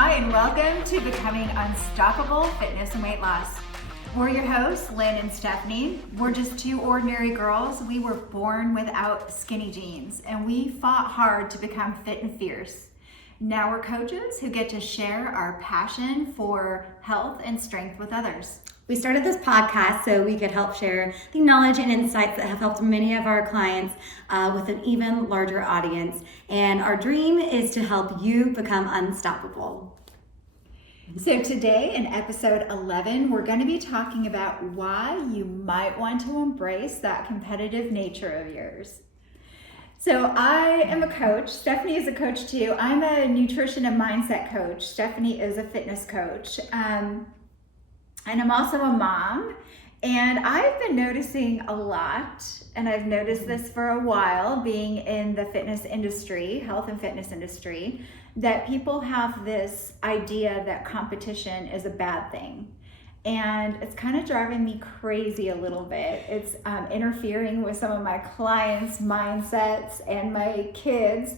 Hi, and welcome to Becoming Unstoppable Fitness and Weight Loss. We're your hosts, Lynn and Stephanie. We're just two ordinary girls. We were born without skinny jeans, and we fought hard to become fit and fierce. Now we're coaches who get to share our passion for health and strength with others. We started this podcast so we could help share the knowledge and insights that have helped many of our clients with an even larger audience. And our dream is to help you become unstoppable. So today in episode 11, we're going to be talking about why you might want to embrace that competitive nature of yours. So I am a coach. Stephanie is a coach too. I'm a nutrition and mindset coach. Stephanie is a fitness coach. And I'm also a mom, and I've been noticing a lot, and I've noticed this for a while being in the fitness industry, health and fitness industry, that people have this idea that competition is a bad thing. And it's kind of driving me crazy a little bit. It's interfering with some of my clients' mindsets and my kids.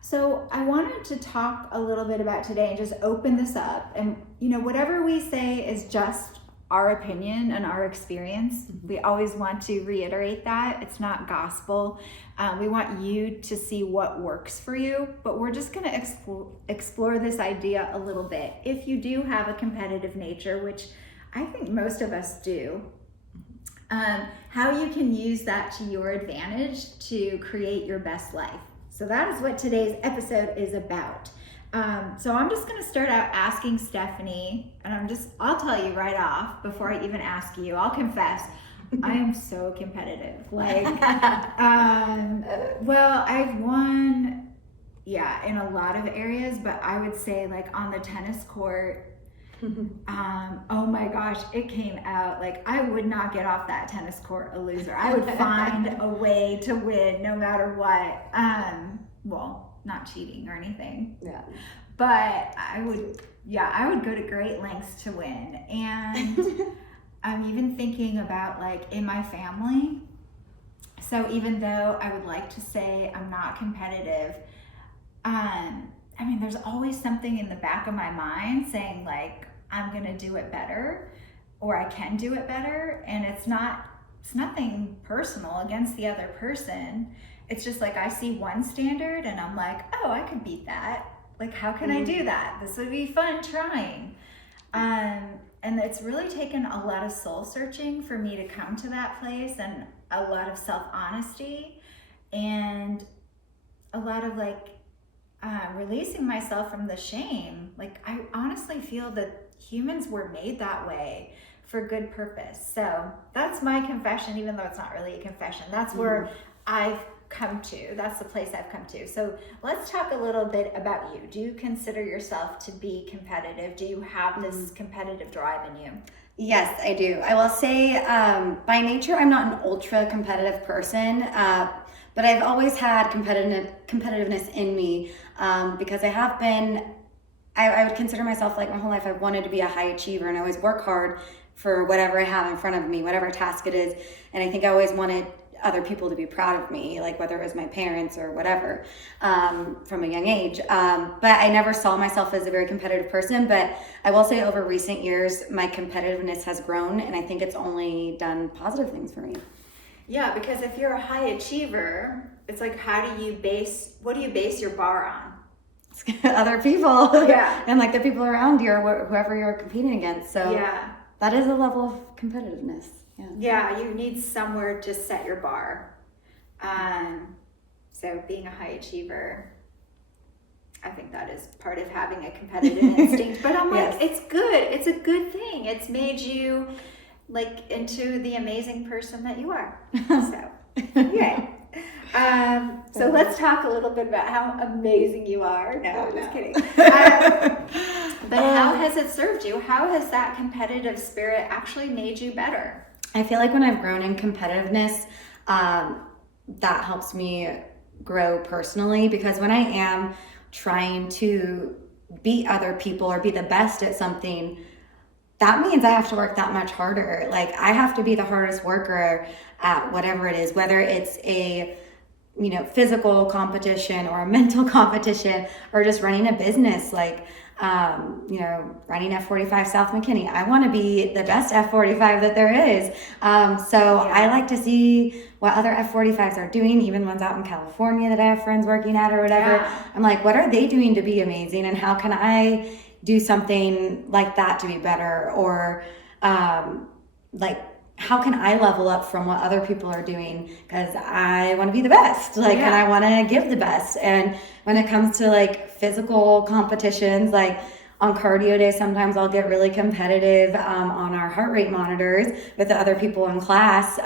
So I wanted to talk a little bit about today and just open this up. And, whatever we say is just our opinion and our experience. We always want to reiterate that. It's not gospel. We want you to see what works for you, but we're just going to explore this idea a little bit. If you do have a competitive nature, which I think most of us do, how you can use that to your advantage to create your best life. So that is what today's episode is about. So I'm just going to start out asking Stephanie, and I'll tell you right off before I even ask you, I'll confess, I am so competitive. Well, I've won, in a lot of areas, but I would say like on the tennis court, oh my gosh, it came out. Like I would not get off that tennis court a loser. I would find a way to win no matter what. Not cheating or anything. Yeah. But I would go to great lengths to win. And I'm even thinking about like in my family. So even though I would like to say I'm not competitive, there's always something in the back of my mind saying like, I'm going to do it better, or I can do it better. And it's nothing personal against the other person. It's just like I see one standard and I'm like, oh, I could beat that. Like, how can I do that? This would be fun trying. And it's really taken a lot of soul searching for me to come to that place, and a lot of self-honesty and a lot of releasing myself from the shame. Like, I honestly feel that humans were made that way for good purpose. So that's my confession, even though it's not really a confession. That's where I've come to. That's the place I've come to. So let's talk a little bit about you. Do you consider yourself to be competitive? Do you have this competitive drive in you? Yes, I do. I will say by nature, I'm not an ultra competitive person, but I've always had competitiveness in me because I would consider myself like my whole life, I've wanted to be a high achiever, and I always work hard for whatever I have in front of me, whatever task it is. And I think I always wanted other people to be proud of me, like whether it was my parents or whatever, from a young age. But I never saw myself as a very competitive person. But I will say over recent years, my competitiveness has grown, and I think it's only done positive things for me. Yeah, because if you're a high achiever, it's like, what do you base your bar on? Other people. Yeah. And like the people around you or whoever you're competing against. So yeah, that is a level of competitiveness. Yeah, you need somewhere to set your bar. So being a high achiever, I think that is part of having a competitive instinct. But I'm like, It's good. It's a good thing. It's made you like into the amazing person that you are. So, yay. So let's talk a little bit about how amazing you are. No, I'm just kidding. But how has it served you? How has that competitive spirit actually made you better? I feel like when I've grown in competitiveness, that helps me grow personally, because when I am trying to beat other people or be the best at something, that means I have to work that much harder. Like I have to be the hardest worker at whatever it is, whether it's a physical competition or a mental competition or just running a business. Like running F45 South McKinney. I want to be the best F45 that there is. I like to see what other F45s are doing, even ones out in California that I have friends working at or whatever. Yeah. I'm like, what are they doing to be amazing? And how can I do something like that to be better? Or how can I level up from what other people are doing? Because I want to be the best, and I want to give the best. And when it comes to like physical competitions, like on cardio day, sometimes I'll get really competitive on our heart rate monitors with the other people in class.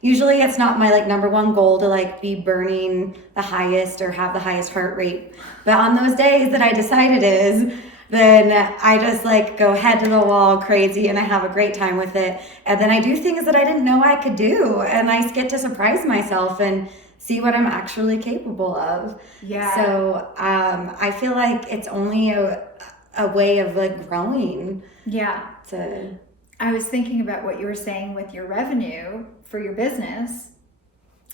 Usually it's not my like number one goal to like be burning the highest or have the highest heart rate. But on those days that I decide it is, then I just like go head to the wall crazy and I have a great time with it. And then I do things that I didn't know I could do. And I get to surprise myself and see what I'm actually capable of. Yeah. So I feel like it's only a way of like growing. Yeah. I was thinking about what you were saying with your revenue for your business.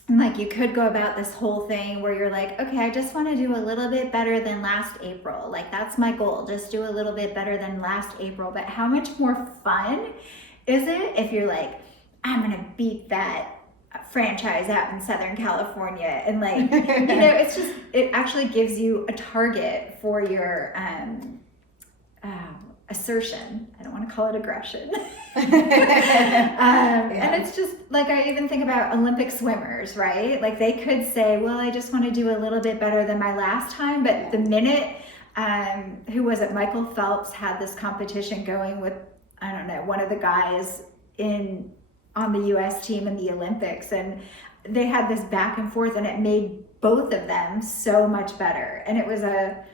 And like you could go about this whole thing where you're like, okay, I just want to do a little bit better than last April. Like that's my goal, just do a little bit better than last April. But how much more fun is it if you're like, I'm going to beat that franchise out in Southern California, and like, it's just, it actually gives you a target for your assertion. I don't want to call it aggression. And it's just like, I even think about Olympic swimmers, right? Like they could say, well, I just want to do a little bit better than my last time. But the minute, who was it? Michael Phelps had this competition going with, I don't know, one of the guys on the US team in the Olympics. And they had this back and forth and it made both of them so much better. And it was a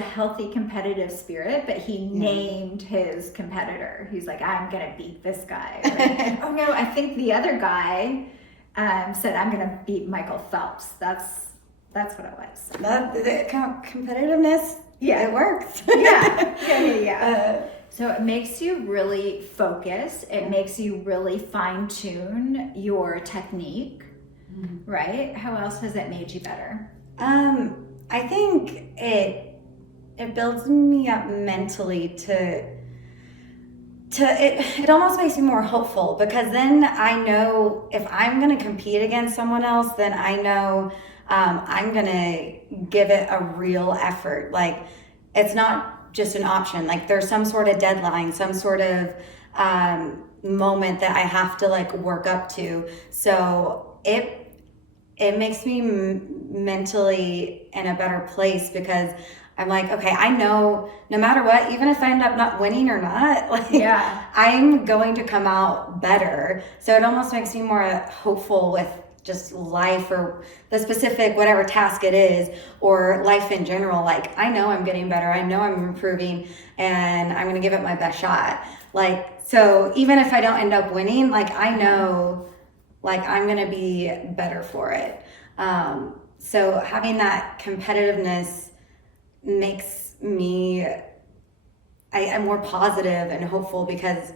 healthy competitive spirit, but he named his competitor. He's like, I'm going to beat this guy. Or, oh no, I think the other guy said, I'm going to beat Michael Phelps. That's what it was. Competitiveness, it works. Yeah. So it makes you really focus. It makes you really fine tune your technique, right? How else has it made you better? I think it builds me up mentally it almost makes me more hopeful, because then I know if I'm going to compete against someone else, then I know I'm going to give it a real effort. Like it's not just an option. Like there's some sort of deadline, some sort of moment that I have to like work up to. So it makes me mentally in a better place, because I'm like, okay, I know no matter what, even if I end up not winning or not, I'm going to come out better. So it almost makes me more hopeful with just life or the specific whatever task it is, or life in general. Like I know I'm getting better, I know I'm improving, and I'm gonna give it my best shot. Like, so even if I don't end up winning, like I know like I'm gonna be better for it. So having that competitiveness makes me I'm more positive and hopeful, because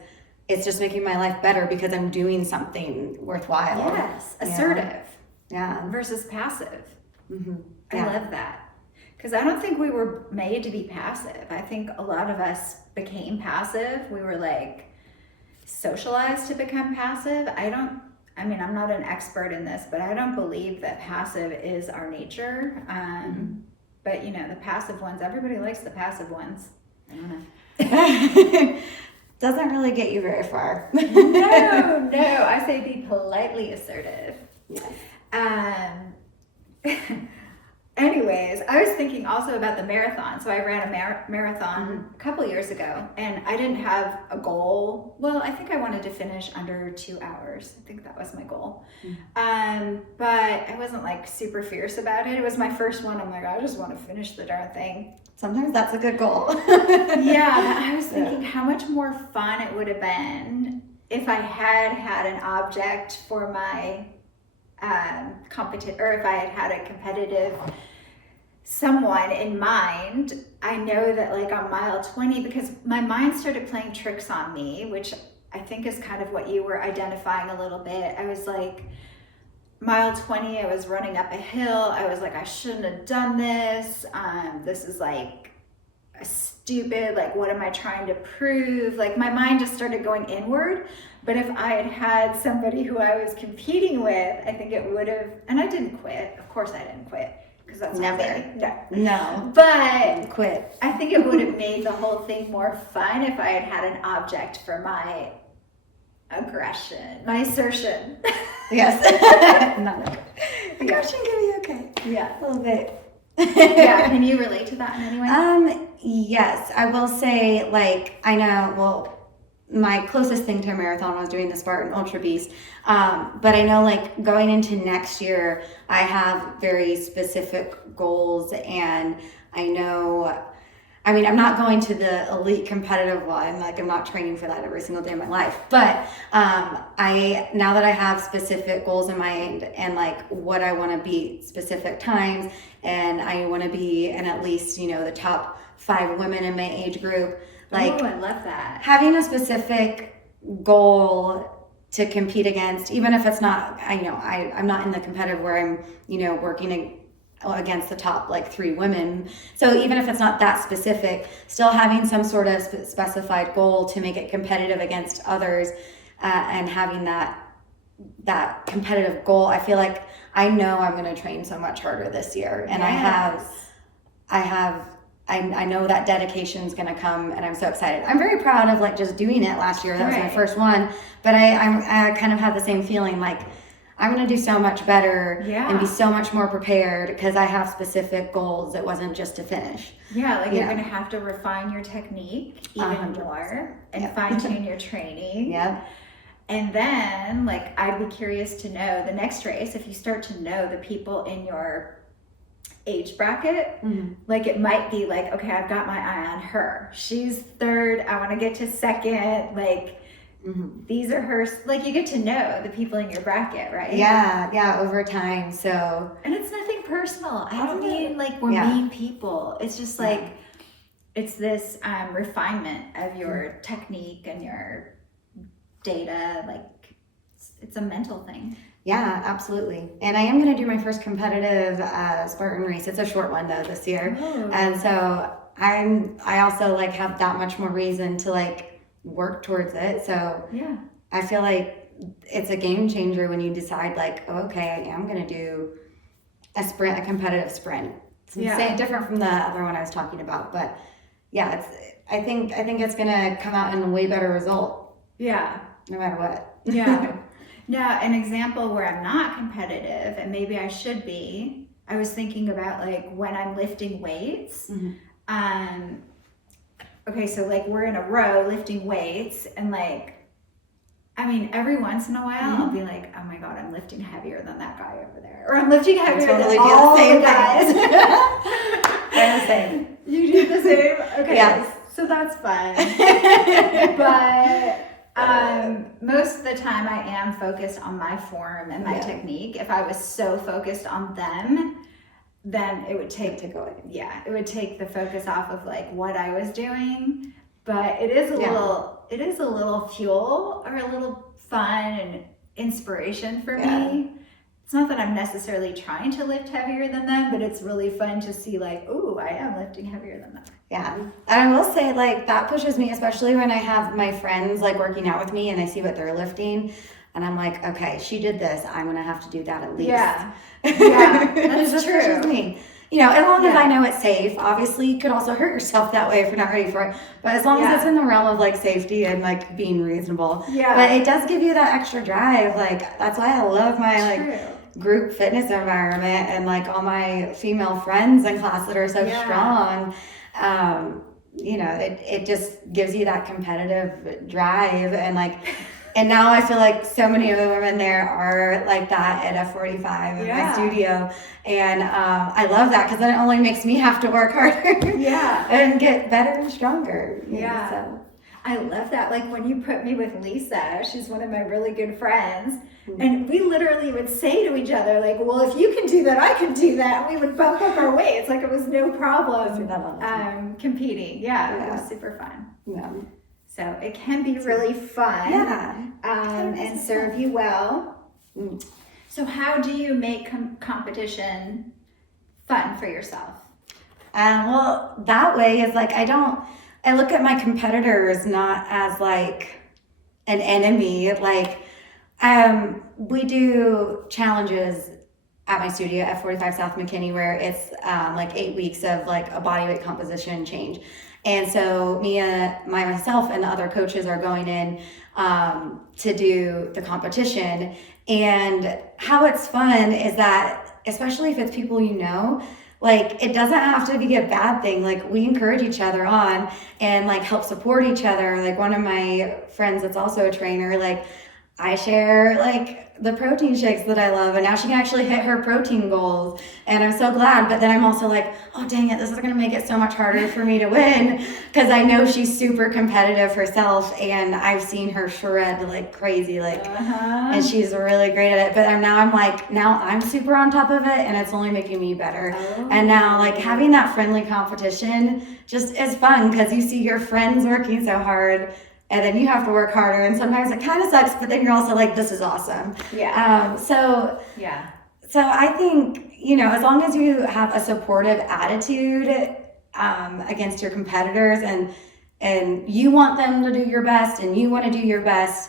it's just making my life better because I'm doing something worthwhile. Yes, assertive. Yeah. Versus passive. Mm-hmm. I love that. Because I don't think we were made to be passive. I think a lot of us became passive. We were like socialized to become passive. I'm not an expert in this, but I don't believe that passive is our nature. But the passive ones, everybody likes the passive ones. I don't know. Doesn't really get you very far. No, I say be politely assertive. Yes. Anyways, I was thinking also about the marathon. So I ran a marathon a couple years ago, and I didn't have a goal. Well, I think I wanted to finish under 2 hours. I think that was my goal. But I wasn't like super fierce about it. It was my first one. I'm like, I just want to finish the darn thing. Sometimes that's a good goal. Yeah, but I was thinking how much more fun it would have been if I had an object for my or if I had a competitive someone in mind. I know that like on mile 20, because my mind started playing tricks on me, which I think is kind of what you were identifying a little bit. I was like, mile 20, I was running up a hill. I was like, I shouldn't have done this. This is like stupid, like what am I trying to prove? Like my mind just started going inward. But if I had had somebody who I was competing with, I think it would have, and I didn't quit. Of course I didn't quit, because that's Never. No. But Quit. I think it would have made the whole thing more fun if I had had an object for my aggression, my assertion. Yes. Not aggression can be okay. Yeah. A little bit. Yeah. Can you relate to that in any way? Yes, I will say, like, I know, well, my closest thing to a marathon was doing the Spartan Ultra Beast. But I know, like, going into next year, I have very specific goals, and I know, I mean, I'm not going to the elite competitive one, like, I'm not training for that every single day of my life. But now that I have specific goals in mind and, like, what I want to beat specific times, and I want to be in at least, you know, the top 5 women in my age group. Like, oh, I love that. Having a specific goal to compete against, even if it's not, I'm not in the competitive where I'm, you know, working against the top like 3 women. So even if it's not that specific, still having some sort of specified goal to make it competitive against others, and having that competitive goal, I feel like I know I'm going to train so much harder this year, and yes. I know that dedication is going to come, and I'm so excited. I'm very proud of like just doing it last year. That was my first one, but I kind of have the same feeling, like I'm going to do so much better and be so much more prepared because I have specific goals. It wasn't just to finish. Yeah, like you're going to have to refine your technique even more and fine tune your training. Yep. And then, like, I'd be curious to know the next race, if you start to know the people in your age bracket, like it might be like, okay, I've got my eye on her. She's 3rd. I want to get to 2nd. Like, these are her, like you get to know the people in your bracket, right? Yeah, over time. So, and it's nothing personal. I don't mean like we're mean people. It's just like, it's this refinement of your technique and your data. Like, it's a mental thing. Yeah, absolutely. And I am going to do my first competitive Spartan race. It's a short one though this year. Oh. And so I also like have that much more reason to like work towards it. So yeah, I feel like it's a game changer when you decide like, oh, okay, I am going to do a competitive sprint. It's different from the other one I was talking about, but yeah, I think it's going to come out in a way better result. Yeah. No matter what. Yeah. Now, an example where I'm not competitive, and maybe I should be, I was thinking about like when I'm lifting weights. Okay, so like we're in a row lifting weights, and like, I mean, every once in a while I'll be like, oh my God, I'm lifting heavier than that guy over there. Or I'm lifting heavier than all the guys. I'm the same. You do the same? Okay, yes. So that's fun. But most of the time I am focused on my form and my technique. If I was so focused on them, then it would take it would take the focus off of like what I was doing. But it is a little fuel or a little fun and inspiration for me. It's not that I'm necessarily trying to lift heavier than them, but it's really fun to see like, ooh, I am lifting heavier than them. Yeah. And I will say like that pushes me, especially when I have my friends like working out with me and I see what they're lifting. And I'm like, okay, she did this. I'm going to have to do that at least. Yeah. Yeah, that's true. Pushes me. You know, as long as I know it's safe. Obviously, you could also hurt yourself that way if you're not ready for it. But as long as it's in the realm of like safety and like being reasonable. Yeah. But it does give you that extra drive. Like that's why I love my like group fitness environment and like all my female friends in class that are so strong. You know, it just gives you that competitive drive and like. And now I feel like so many of the women there are like that at F45 in my studio. And I love that because then it only makes me have to work harder. Yeah. And get better and stronger. Yeah. So. I love that. Like when you put me with Lisa, she's one of my really good friends. And we literally would say to each other, like, well, if you can do that, I can do that. And we would bump up our weights. Like it was no problem competing. Yeah, it was super fun. Yeah. So it can be really fun and serve you well. So how do you make competition fun for yourself? Well, that way is like, I look at my competitors not as like an enemy. Like, we do challenges at my studio at 45 South McKinney where it's like 8 weeks of like a body weight composition change. And so myself and the other coaches are going in to do the competition. And how it's fun is that, especially if it's people you know, like it doesn't have to be a bad thing. Like we encourage each other on and like help support each other. Like one of my friends that's also a trainer, like I share like the protein shakes that I love, and now she can actually hit her protein goals, and I'm so glad. But then I'm also like, oh dang it, this is gonna make it so much harder for me to win, because I know she's super competitive herself, and I've seen her shred like crazy, like, and she's really great at it. But now I'm super on top of it, and it's only making me better. And now like having that friendly competition just is fun, because you see your friends working so hard, and then you have to work harder, and sometimes it kind of sucks, but then you're also like, this is awesome. Yeah. So I think, as long as you have a supportive attitude against your competitors, and you want them to do your best, and you want to do your best,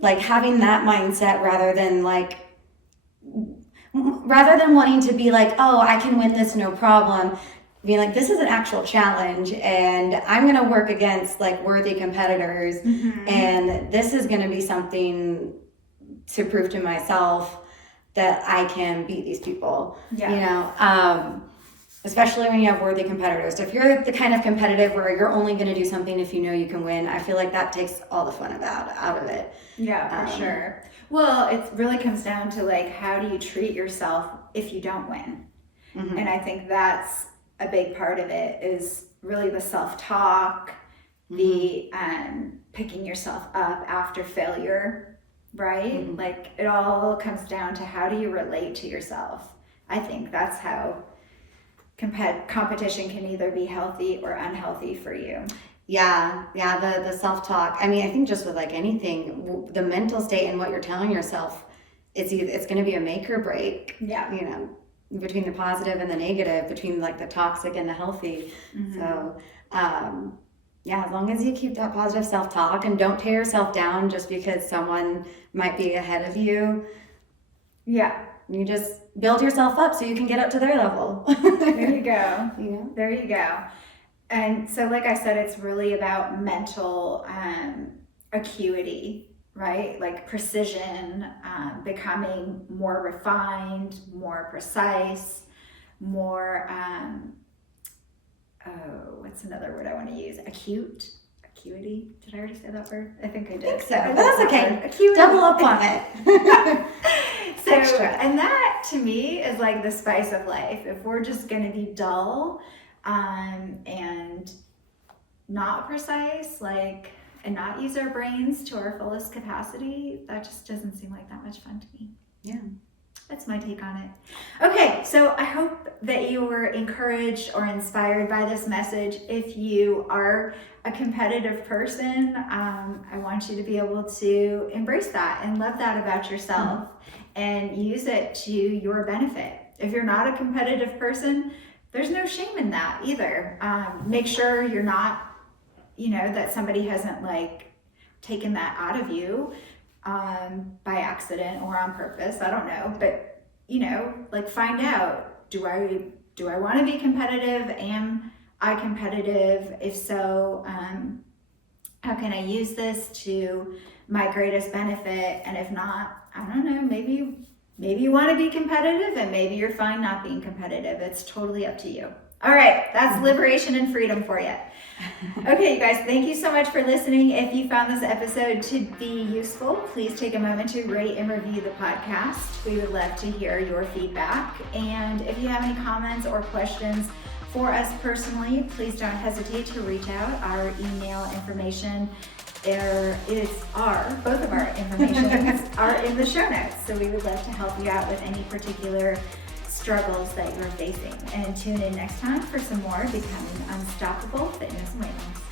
like having that mindset rather than wanting to be like, oh, I can win this, no problem. Being like, this is an actual challenge, and I'm going to work against like worthy competitors, and this is going to be something to prove to myself that I can beat these people. Especially when you have worthy competitors. So if you're the kind of competitive where you're only going to do something if you know you can win, I feel like that takes all the fun out of it. Yeah, for sure. Well, it really comes down to like, how do you treat yourself if you don't win? And I think that's a big part of it, is really the self-talk, the picking yourself up after failure, right? Like it all comes down to, how do you relate to yourself? I think that's how competition can either be healthy or unhealthy for you. Yeah, the self-talk. I mean, I think just with like anything, the mental state and what you're telling yourself, it's going to be a make or break. Yeah. Between the positive and the negative, between like the toxic and the healthy. So as long as you keep that positive self-talk and don't tear yourself down just because someone might be ahead of you. Yeah. You just build yourself up so you can get up to their level. There you go. There you go. And so like I said, it's really about mental acuity, right? Like precision, becoming more refined, more precise, more, what's another word I want to use? Acuity. Did I already say that word? I think I did. I think so. But that's okay. Acuity. Double up on it. So, extra. And that to me is like the spice of life. If we're just going to be dull and not precise, and not use our brains to our fullest capacity, that just doesn't seem like that much fun to me. Yeah. That's my take on it. Okay, so I hope that you were encouraged or inspired by this message. If you are a competitive person, I want you to be able to embrace that and love that about yourself and use it to your benefit. If you're not a competitive person, there's no shame in that either. Make sure you're not, that somebody hasn't taken that out of you by accident or on purpose. I don't know, but find out, do I want to be competitive? Am I competitive? If so, how can I use this to my greatest benefit? And if not, I don't know, maybe you want to be competitive, and maybe you're fine not being competitive. It's totally up to you. All right, that's liberation and freedom for you. Okay, you guys, thank you so much for listening. If you found this episode to be useful, please take a moment to rate and review the podcast. We would love to hear your feedback. And if you have any comments or questions for us personally, please don't hesitate to reach out. Our email information both of our information are in the show notes. So we would love to help you out with any particular struggles that you're facing. And tune in next time for some more Becoming Unstoppable Fitness and Weight Loss.